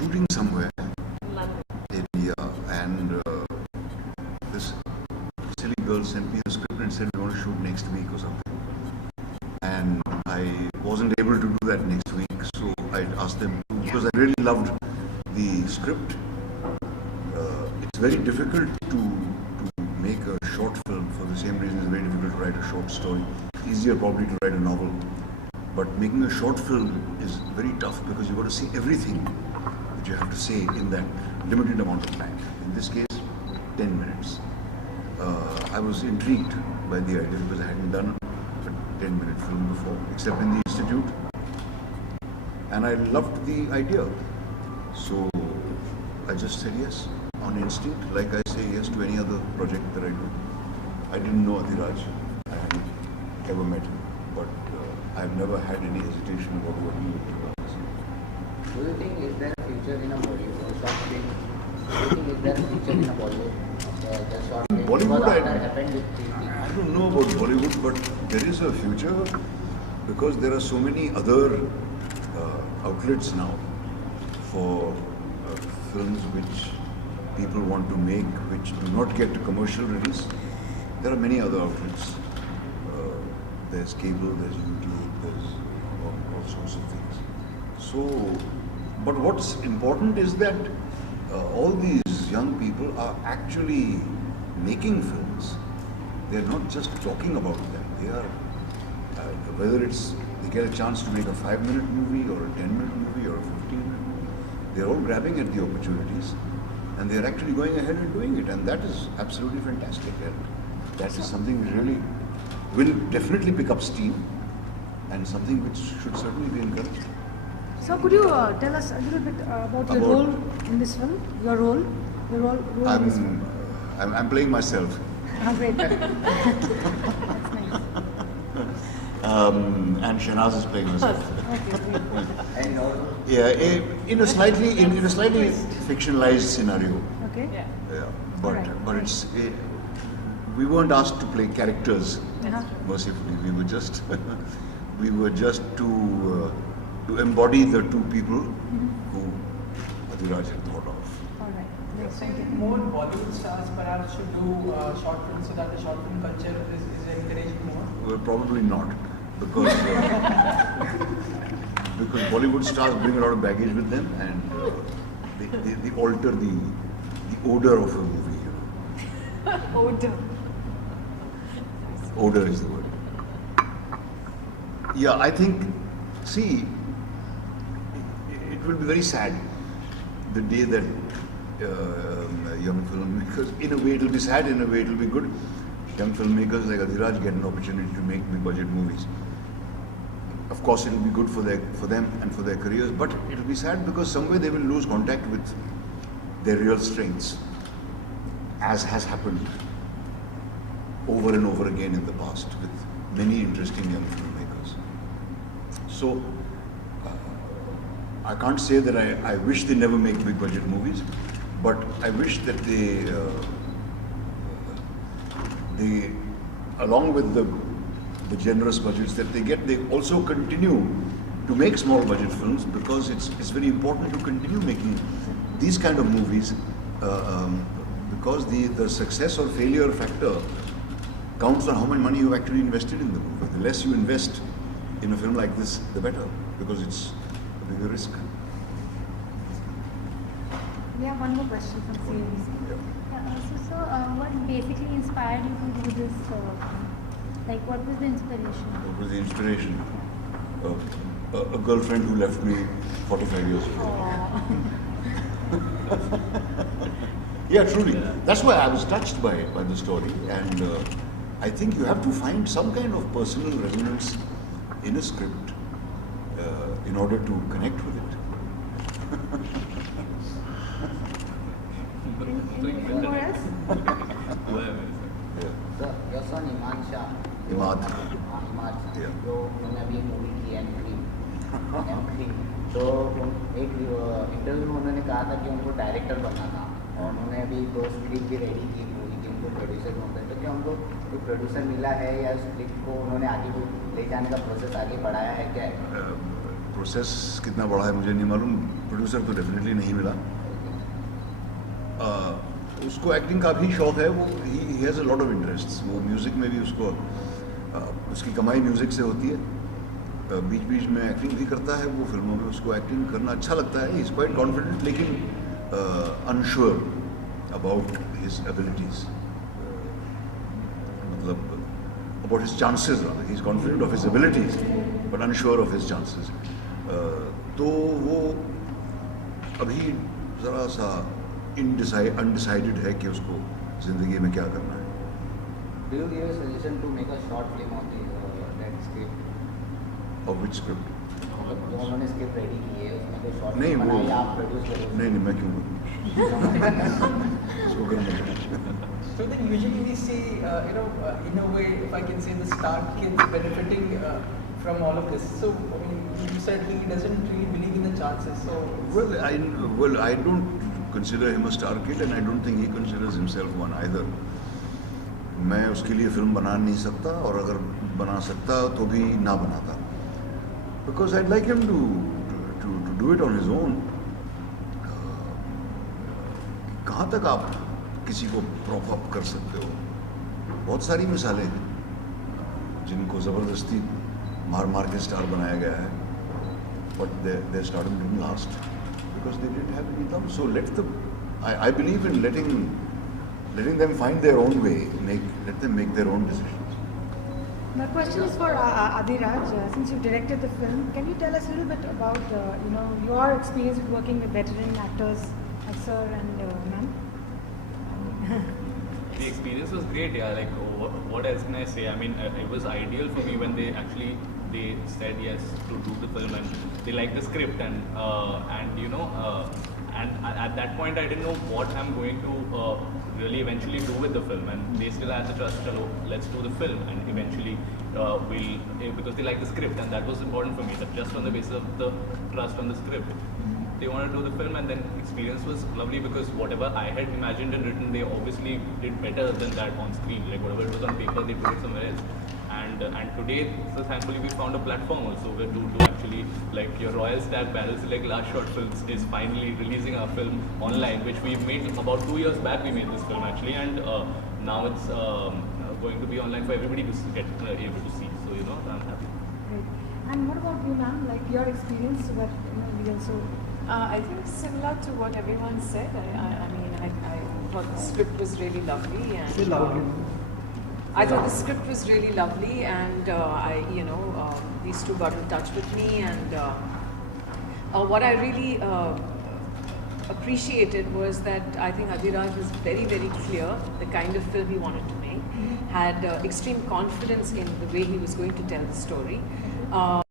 shooting somewhere. And this silly girl sent me the script and said we want to shoot next week or something. And I wasn't able to do that next week, so I asked them to, because I really loved the script. It's very difficult to make a short film. For the same reason, it's very difficult to write a short story. Easier probably to write a novel. But making a short film is very tough because you've got to say everything that you have to say in that limited amount of time. In this case, 10 minutes. I was intrigued by the idea because I hadn't done a 10-minute film before, except in the Institute. And I loved the idea. So I just said yes on instinct, like I say yes to any other project that I do. I didn't know Adhiraj. I hadn't ever met him. But I've never had any hesitation about working with him. Do you think is there a future in a Bollywood short film? Do you think is there a future in a Bollywood? The short film Bollywood, happened with I don't know about Bollywood, but there is a future because there are so many other outlets now for films which people want to make, which do not get commercial release. There are many other outlets. There's cable, there's YouTube, there's all sorts of things. So, but what's important is that all these young people are actually making films. They're not just talking about them. They are, whether it's, they get a chance to make a 5-minute movie or a 10-minute movie or a 15-minute movie, they're all grabbing at the opportunities and they're actually going ahead and doing it. And that is absolutely fantastic. And that is something we really will definitely pick up steam and something which should certainly be encouraged. So could you tell us a little bit about your role in this film? Your role in this film? I'm playing myself. Oh, great. That's nice. And Shehnaz is playing herself. Okay, great. Yeah, in a slightly fictionalized scenario. Okay. Yeah, but it's we weren't asked to play characters. Mercifully, we were just to embody the two people who Adhiraj had thought of. All right. Yes, So more Bollywood stars perhaps should do short films so that the short film culture is encouraged more? Well, probably not, because because Bollywood stars bring a lot of baggage with them, and they alter the odor of a movie. Odor. Odor is the word. Yeah, I think. See, it will be very sad the day that young filmmakers, in a way it will be sad, in a way it will be good. Young filmmakers like Adhiraj get an opportunity to make big budget movies. Of course, it will be good for them and for their careers, but it will be sad because somewhere they will lose contact with their real strengths, as has happened over and over again in the past with many interesting young filmmakers. So, I can't say that I wish they never make big budget movies, but I wish that they along with the generous budgets that they get, they also continue to make small budget films, because it's very important to continue making these kind of movies, because the success or failure factor counts on how much money you've actually invested in the movie. The less you invest in a film like this, the better, because it's a bigger risk. We have one more question from series. So what basically inspired you to do this? Like, what was the inspiration? What was the inspiration? A girlfriend who left me 45 years ago. Yeah, truly. That's why I was touched by the story, and I think you have to find some kind of personal resonance in a script in order to connect with it. Anything more else? So, your son Imad Shah. Imad. Imad. Yeah. तो मैंने अभी movie की M3. तो एक interview में उन्होंने कहा था कि उनको डायरेक्टर बनना था, और उन्होंने अभी 2 स्क्रिप्ट भी रेडी की मूवी की, उनको प्रोड्यूसर बनता है। तो क्या उनको कोई प्रोड्यूसर मिला है या स्क्रिप्ट को उन्होंने आगे ले जाने का प्रोसेस आगे बढ़ाया है क्या है? प्रोसेस कितना बड़ा है मुझे नहीं मालूम, प्रोड्यूसर तो डेफिनेटली नहीं मिला। उसको एक्टिंग का भी शौक है, वो he has a lot of interest, वो म्यूज़िक में भी उसको उसकी कमाई म्यूज़िक से होती है, बीच बीच में एक्टिंग भी करता है, वो फिल्मों में उसको एक्टिंग करना अच्छा लगता है, ही इज़ क्वाइट कॉन्फिडेंट लेकिन अनश्योर अबाउट हिज एबिलिटीज़, मतलब about his chances rather. He's confident of his abilities but unsure of his chances. तो वो अभी ज़रा सा undecided है कि उसको ज़िंदगी में क्या करना है। Do you give a suggestion to make a short film of that script? Of which script? मतलब जो उन्होंने स्क्रिप्ट रेडी की है उसमें कोई शॉर्ट नहीं, फिल्म वो बनाई, आप प्रोड्यूस करें? नहीं मैं क्यों करूँ उसको करना। So then usually we see, in a way, if I can say, the star kids benefiting from all of this. So I mean, you said he doesn't really believe in the chances. So Well, I don't consider him a star kid and I don't think he considers himself one either. मैं उसके लिए film बना नहीं सकता और अगर बना सकता तो भी ना बनाता, because I'd like him to do it on his own. कहाँ तक आप किसी को प्रॉप अप कर सकते हो? बहुत सारी मिसालें हैं जिनको ज़बरदस्ती मार के स्टार बनाया गया है, but their stardom didn't last because they didn't have any done. So I believe in letting them find their own way, let them make their own decisions. My question is for Adhiraj. Since you've directed the film, can you tell us a little bit about your experience with working with veteran actors like Sir and Ma'am? The experience was great, yeah. Like, what else can I say? I mean, it was ideal for me when they said yes to do the film and they liked the script and at that point I didn't know what I'm going to really eventually do with the film, and they still had the trust. Chalo, let's do the film, and eventually because they like the script, and that was important for me. That just on the basis of the trust on the script, they wanted to do the film, and then experience was lovely because whatever I had imagined and written, they obviously did better than that on screen. Like whatever it was on paper, they put it somewhere else. And today, so thankfully, we found a platform also where to actually, like your Royal Stag Barrel Select Last Short Films is finally releasing our film online, which we made about 2 years back. We made this film actually, and now it's going to be online for everybody to get able to see. So I'm happy. Great. And what about you, ma'am? Like your experience with we also. I think similar to what everyone said. I thought the script was really lovely, and I thought the script was really lovely, and these two got in touch with me, and what I really appreciated was that I think Adhiraj was very, very clear the kind of film he wanted to make, had extreme confidence in the way he was going to tell the story.